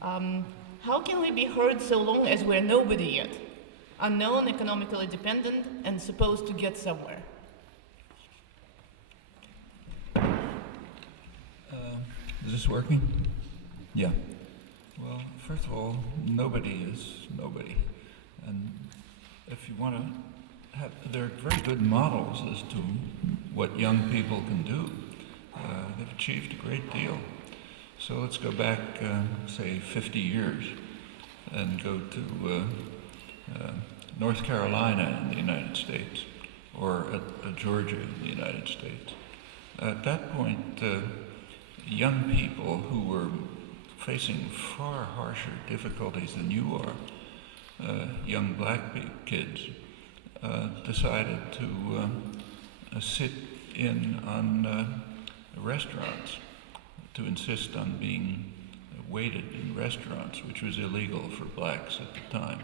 How can we be heard so long as we're nobody yet? Unknown, economically dependent, and supposed to get somewhere. Is this working? Yeah. Well, first of all, nobody is nobody. And if you want to have, there are very good models as to what young people can do. They've achieved a great deal. So let's go back, say, 50 years and go to North Carolina in the United States or Georgia in the United States. At that point, young people who were facing far harsher difficulties than you are, young black kids, decided to sit in on restaurants, to insist on being waited in restaurants, which was illegal for blacks at the time.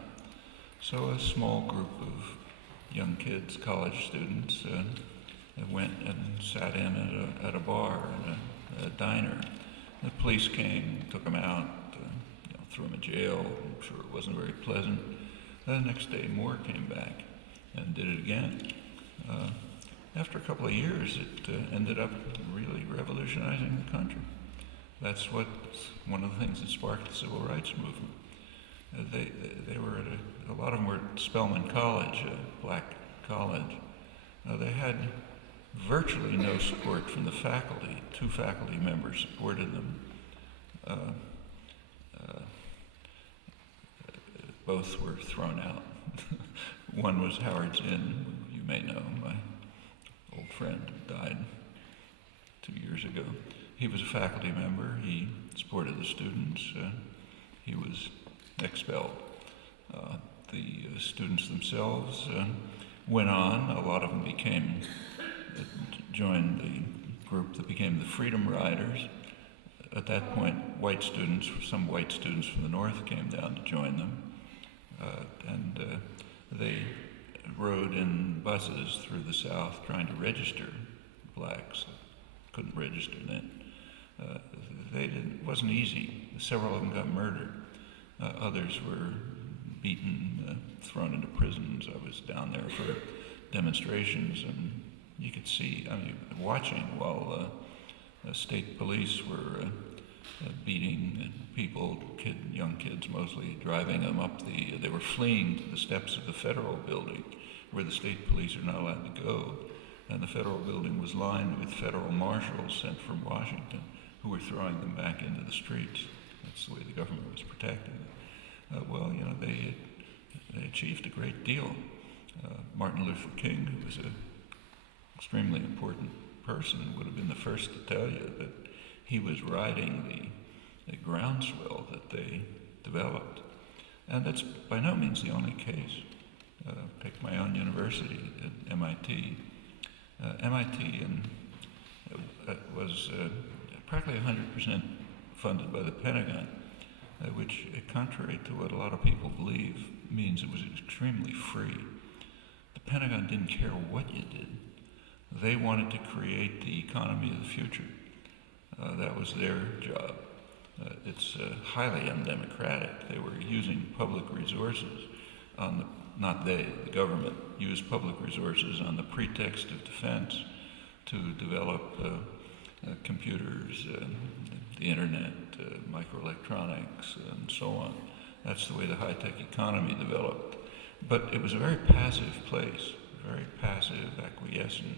So a small group of young kids, college students, went and sat in at a bar, in a diner. The police came, took them out, threw them in jail. I'm sure it wasn't very pleasant. The next day, more came back and did it again. After a couple of years, it ended up really revolutionizing the country. That's one of the things that sparked the civil rights movement. They were at a lot of them were at Spelman College, a black college. They had virtually no support from the faculty. 2 faculty members supported them. Both were thrown out. One was Howard Zinn, who you may know, my old friend who died 2 years ago. He was a faculty member. He supported the students. He was expelled. The students themselves went on. A lot of them joined the group that became the Freedom Riders. At that point, some white students from the North came down to join them. And they rode in buses through the South trying to register blacks. Couldn't register then. It wasn't easy. Several of them got murdered. Others were beaten, thrown into prisons. I was down there for demonstrations, and you could see, watching while state police were beating people, young kids mostly, driving them up they were fleeing to the steps of the federal building where the state police are not allowed to go. And the federal building was lined with federal marshals sent from Washington who were throwing them back into the streets. That's the way the government was protecting them. They achieved a great deal. Martin Luther King, who was an extremely important person, would have been the first to tell you that he was riding the groundswell that they developed. And that's by no means the only case. Pick my own university at MIT. MIT was practically 100% funded by the Pentagon, which, contrary to what a lot of people believe, means it was extremely free. The Pentagon didn't care what you did. They wanted to create the economy of the future. That was their job. It's highly undemocratic. They were using public resources the government used public resources on the pretext of defense to develop computers, the internet, microelectronics, and so on. That's the way the high-tech economy developed. But it was a very passive place, very passive, acquiescent,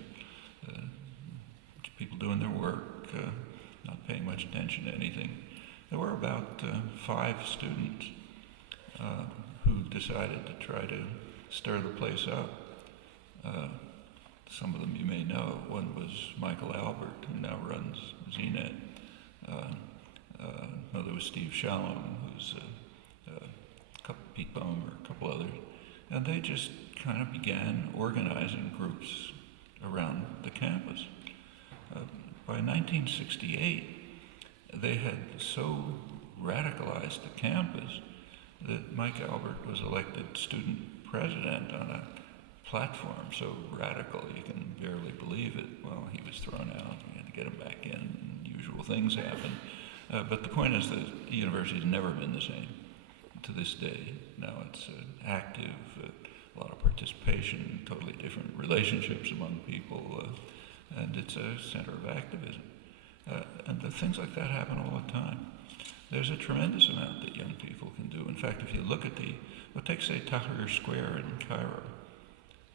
people doing their work, not paying much attention to anything. There were about 5 students who decided to try to stir the place up. Some of them you may know. One was Michael Albert, who now runs ZNet. Another was Steve Shalom, who's Pete Boehm, a couple others. And they just kind of began organizing groups around the campus. By 1968, they had so radicalized the campus that Mike Albert was elected student president on a platform so radical you can barely believe it. Well, he was thrown out. We had to get him back in. Usual things happened. But the point is that the university has never been the same to this day. Now it's active, a lot of participation, totally different relationships among people, and it's a center of activism. And things like that happen all the time. There's a tremendous amount that young people can do. In fact, if you look at take say Tahrir Square in Cairo,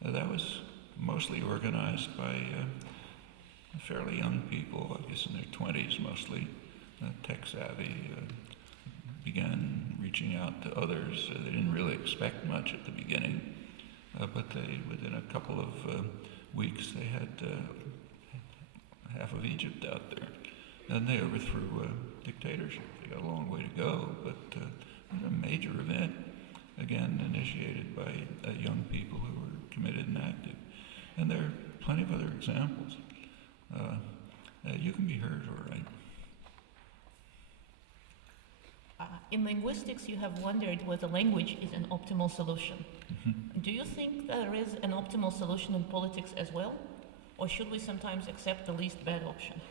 that was mostly organized by fairly young people, I guess in their 20s mostly, tech savvy, began reaching out to others. They didn't really expect much at the beginning, but within a couple of weeks, they had half of Egypt out there. And they overthrew a dictatorship. They got a long way to go, but it was a major event, again, initiated by young people who were committed and active. And there are plenty of other examples. You can be heard, all right. In linguistics, you have wondered whether language is an optimal solution. Mm-hmm. Do you think there is an optimal solution in politics as well? Or should we sometimes accept the least bad option?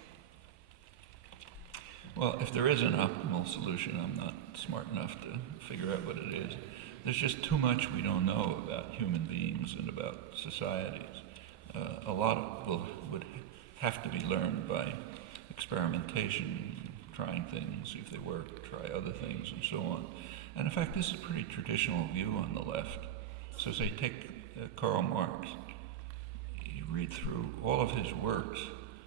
Well, if there is an optimal solution, I'm not smart enough to figure out what it is. There's just too much we don't know about human beings and about societies. A lot would have to be learned by experimentation, trying things, see if they work, try other things, and so on. And in fact, this is a pretty traditional view on the left. So say, take Karl Marx. You read through all of his works,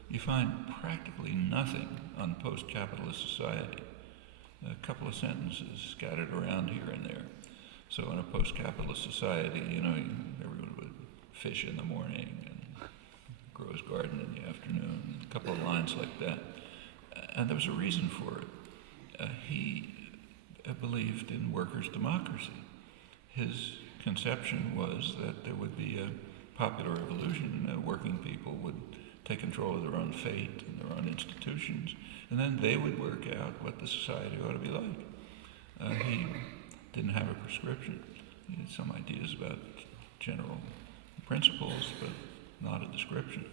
you find practically nothing on post-capitalist society. A couple of sentences scattered around here and there. So in a post-capitalist society, everyone would fish in the morning and grow his garden in the afternoon, a couple of lines like that. And there was a reason for it. He believed in workers' democracy. His conception was that there would be a popular revolution, working people would take control of their own fate and their own institutions, and then they would work out what the society ought to be like. He didn't have a prescription. He had some ideas about general principles, but not a description.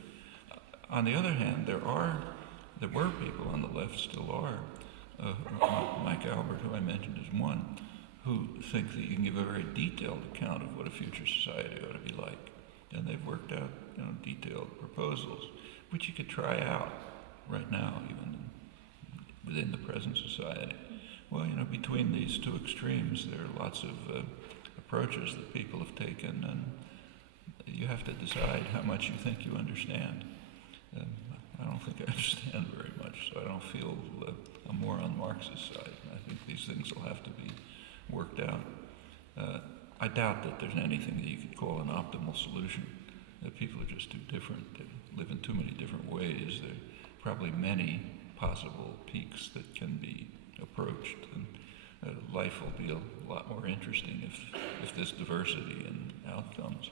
On the other hand, there were people on the left, still are, Mike Albert, who I mentioned, is one, who think that you can give a very detailed account of what a future society ought to be like. And they've worked out detailed proposals, which you could try out right now, even within the present society. Well, between these two extremes, there are lots of approaches that people have taken, and you have to decide how much you think you understand. I don't think I understand very much, so I don't feel I'm more on Marx's side. I think these things will have to be worked out. I doubt that there's anything that you could call an optimal solution. That people are just too different. They live in too many different ways. There are probably many possible peaks that can be approached, and life will be a lot more interesting if there's diversity in outcomes.